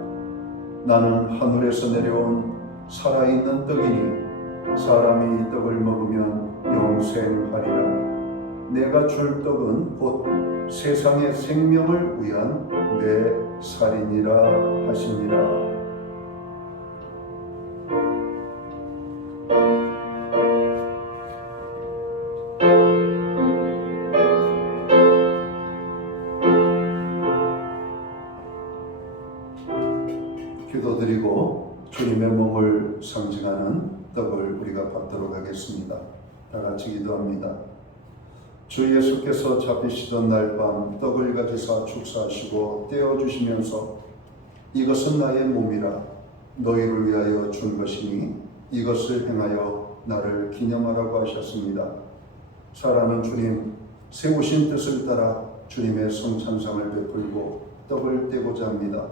나는 하늘에서 내려온 살아있는 떡이니 사람이 이 떡을 먹으면 영생하리라. 내가 줄 떡은 곧 세상의 생명을 위한 내 살이니라 하시니라. 기도드리고 주님의 몸을 상징하는 떡을 우리가 받도록 하겠습니다. 다 같이 기도합니다. 주 예수께서 잡히시던 날 밤 떡을 가지사 축사하시고 떼어주시면서 이것은 나의 몸이라 너희를 위하여 준 것이니 이것을 행하여 나를 기념하라고 하셨습니다. 사랑하는 주님, 세우신 뜻을 따라 주님의 성찬상을 베풀고 떡을 떼고자 합니다.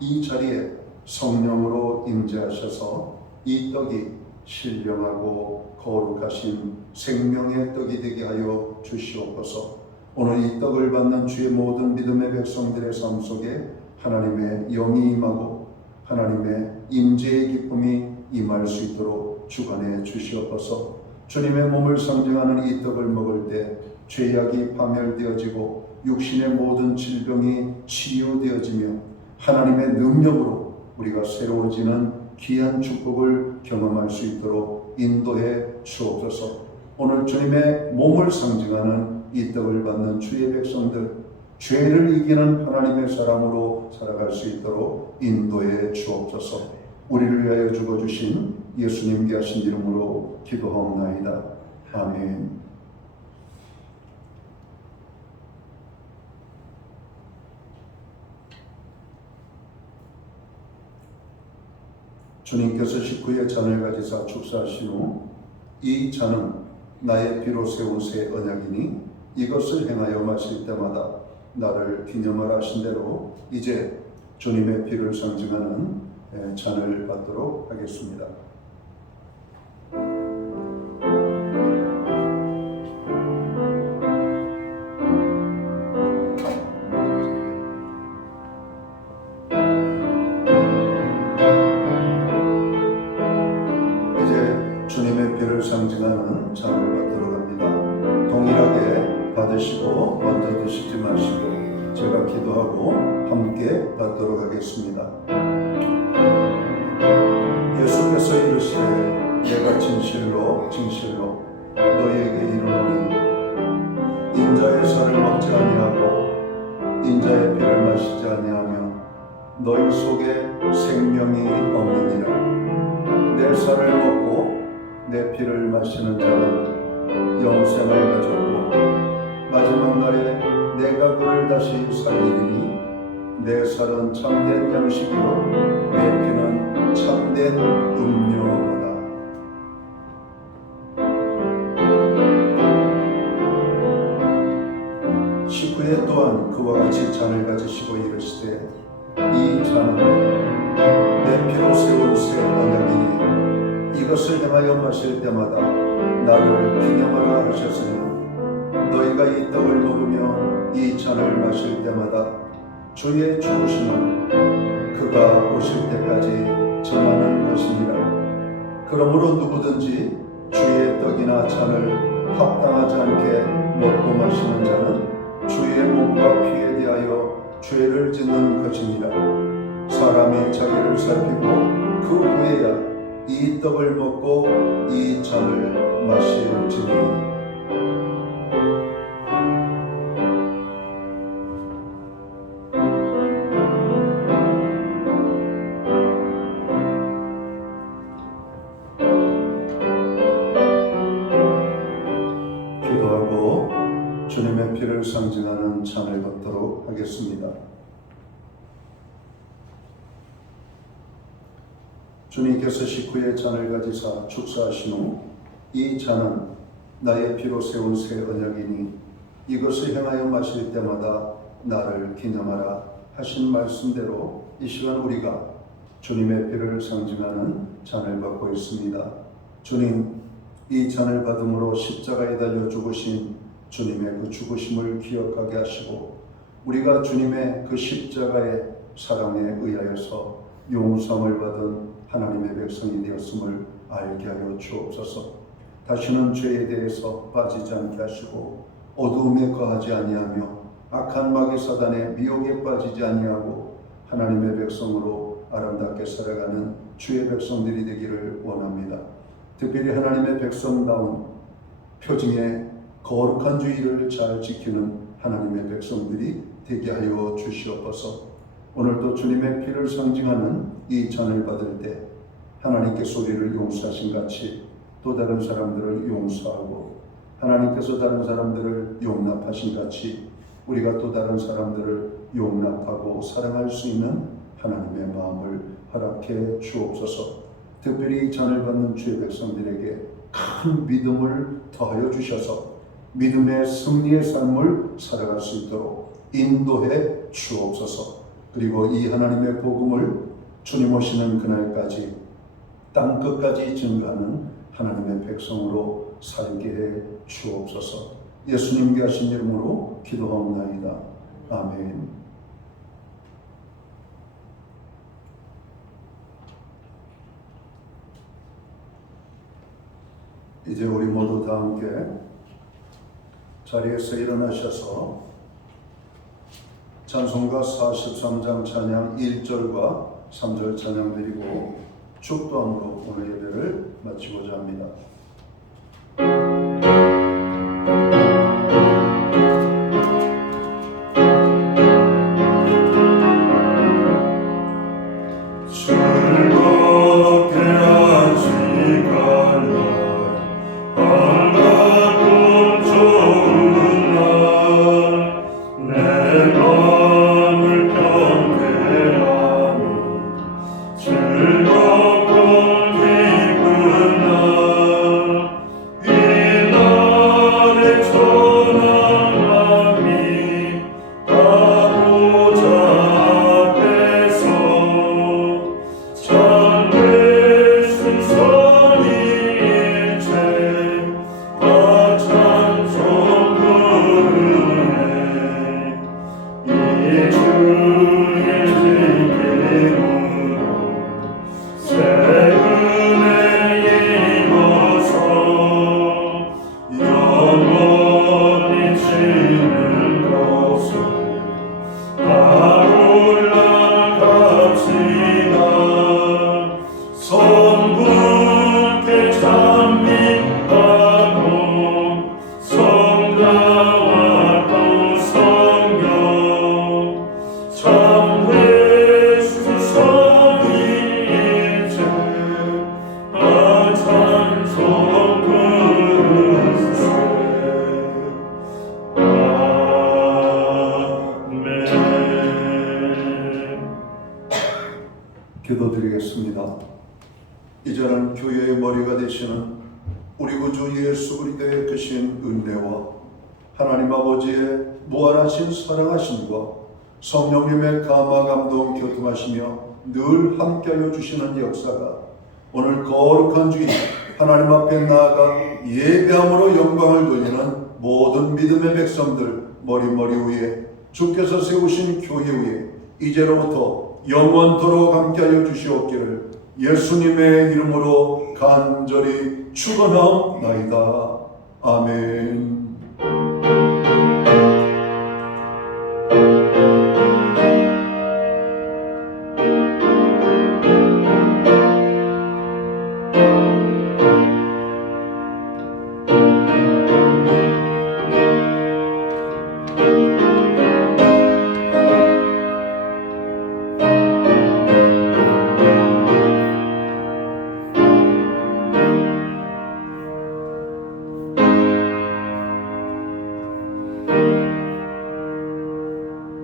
이 자리에 성령으로 임재하셔서 이 떡이 신령하고 거룩하신 생명의 떡이 되게 하여 주시옵소서. 오늘 이 떡을 받는 주의 모든 믿음의 백성들의 삶 속에 하나님의 영이 임하고 하나님의 임재의 기쁨이 임할 수 있도록 주관해 주시옵소서. 주님의 몸을 상징하는 이 떡을 먹을 때 죄악이 파멸되어지고 육신의 모든 질병이 치유되어지며 하나님의 능력으로 우리가 새로워지는 귀한 축복을 경험할 수 있도록 인도해 주옵소서. 오늘 주님의 몸을 상징하는 이 떡을 받는 주의 백성들, 죄를 이기는 하나님의 사람으로 살아갈 수 있도록 인도해 주옵소서. 우리를 위하여 죽어주신 예수님 귀하신 이름으로 기도하옵나이다. 아멘. 주님께서 식후에 잔을 가지사 축사하신 후 이 잔은 나의 피로 세운 새 언약이니 이것을 행하여 마실 때마다 나를 기념하라 하신 대로 이제 주님의 피를 상징하는 잔을 받도록 하겠습니다. 주님의 피를 상징하는 잔을 받도록 합니다. 동일하게 받으시고 먼저 드시지 마시고 제가 기도하고 함께 받도록 하겠습니다. 예수께서 이르시되 내가 진실로 진실로 너희에게 이르노니 인자의 살을 먹지 아니하고 인자의 피를 마시지 아니하면 너희 속에 생명이 없느니라. 내 살을 먹고 내 피를 마시는 자는 영생을 가졌고 마지막 날에 내가 그를 다시 살리리니 내 살은 참된 양식이요 내 피는 참된 음료로다. 식후에 또한 그와 같이 잔을 가지시고 이르시되 이 잔은 내 피로 세운 새 언약이니 이것을 행하여 마실 때마다 나를 기념하라 하셨으니 너희가 이 떡을 먹으며 이 잔을 마실 때마다 주의 죽으심을 그가 오실 때까지 전하는 것이니라. 그러므로 누구든지 주의 떡이나 잔을 합당하지 않게 먹고 마시는 자는 주의 몸과 피에 대하여 죄를 짓는 것이니라. 사람이 자기를 살피고 그 후에야 이 떡을 먹고 이 잔을 마실지니. 기도하고 주님의 피를 상징하는 잔을 받도록 하겠습니다. 주님께서 식후에 잔을 가지사 축사하신 후 이 잔은 나의 피로 세운 새 언약이니 이것을 행하여 마실 때마다 나를 기념하라 하신 말씀대로 이 시간 우리가 주님의 피를 상징하는 잔을 받고 있습니다. 주님, 이 잔을 받음으로 십자가에 달려 죽으신 주님의 그 죽으심을 기억하게 하시고 우리가 주님의 그 십자가의 사랑에 의하여서 용서를 받은 하나님의 백성이 되었음을 알게 하여 주옵소서. 다시는 죄에 대해서 빠지지 않게 하시고 어두움에 거하지 아니하며 악한 마귀 사단의 미혹에 빠지지 아니하고 하나님의 백성으로 아름답게 살아가는 주의 백성들이 되기를 원합니다. 특별히 하나님의 백성다운 표징의 거룩한 주의를 잘 지키는 하나님의 백성들이 되게 하여 주시옵소서. 오늘도 주님의 피를 상징하는 이 잔을 받을 때 하나님께서 우리를 용서하신 같이 또 다른 사람들을 용서하고 하나님께서 다른 사람들을 용납하신 같이 우리가 또 다른 사람들을 용납하고 사랑할 수 있는 하나님의 마음을 허락해 주옵소서. 특별히 이 잔을 받는 주의 백성들에게 큰 믿음을 더하여 주셔서 믿음의 승리의 삶을 살아갈 수 있도록 인도해 주옵소서. 그리고 이 하나님의 복음을 주님 오시는 그날까지 땅 끝까지 증거하는 하나님의 백성으로 살게 해 주옵소서. 예수님께 하신 이름으로 기도하옵나이다. 아멘. 이제 우리 모두 다 함께 자리에서 일어나셔서 찬송가 43장 찬양 1절과 3절 찬양 드리고 축도함으로 오늘 예배를 마치고자 합니다. 즐겁게 하시간 날 반갑고 좋은 날 내 마음을 경배하니 즐겁고 기쁜 날 이 날에 전한 마음이 가보자 앞에서 참된 순선이 일체 다 찬송 부르네 이 주의 지킴으로 새 은혜에 입어서 영원히 지는 것을 다 올라갑시다. 성부께 찬미하고 성자와 또 성령 참회수 성일체 다 찬송 부르세. 아멘. 기도드리겠습니다. 이제는 교회의 머리가 되시는 우리 구주 예수 그리스도의 크신 은혜와 하나님 아버지의 무한하신 사랑하심과 성령님의 감화 감동 교통하시며 늘 함께하여 주시는 역사가 오늘 거룩한 주일 하나님 앞에 나아가 예배함으로 영광을 돌리는 모든 믿음의 백성들 머리머리 위에 주께서 세우신 교회 위에 이제로부터 영원토록 함께하여 주시옵기를 예수님의 이름으로 간절히 축원하옵나이다. 아멘.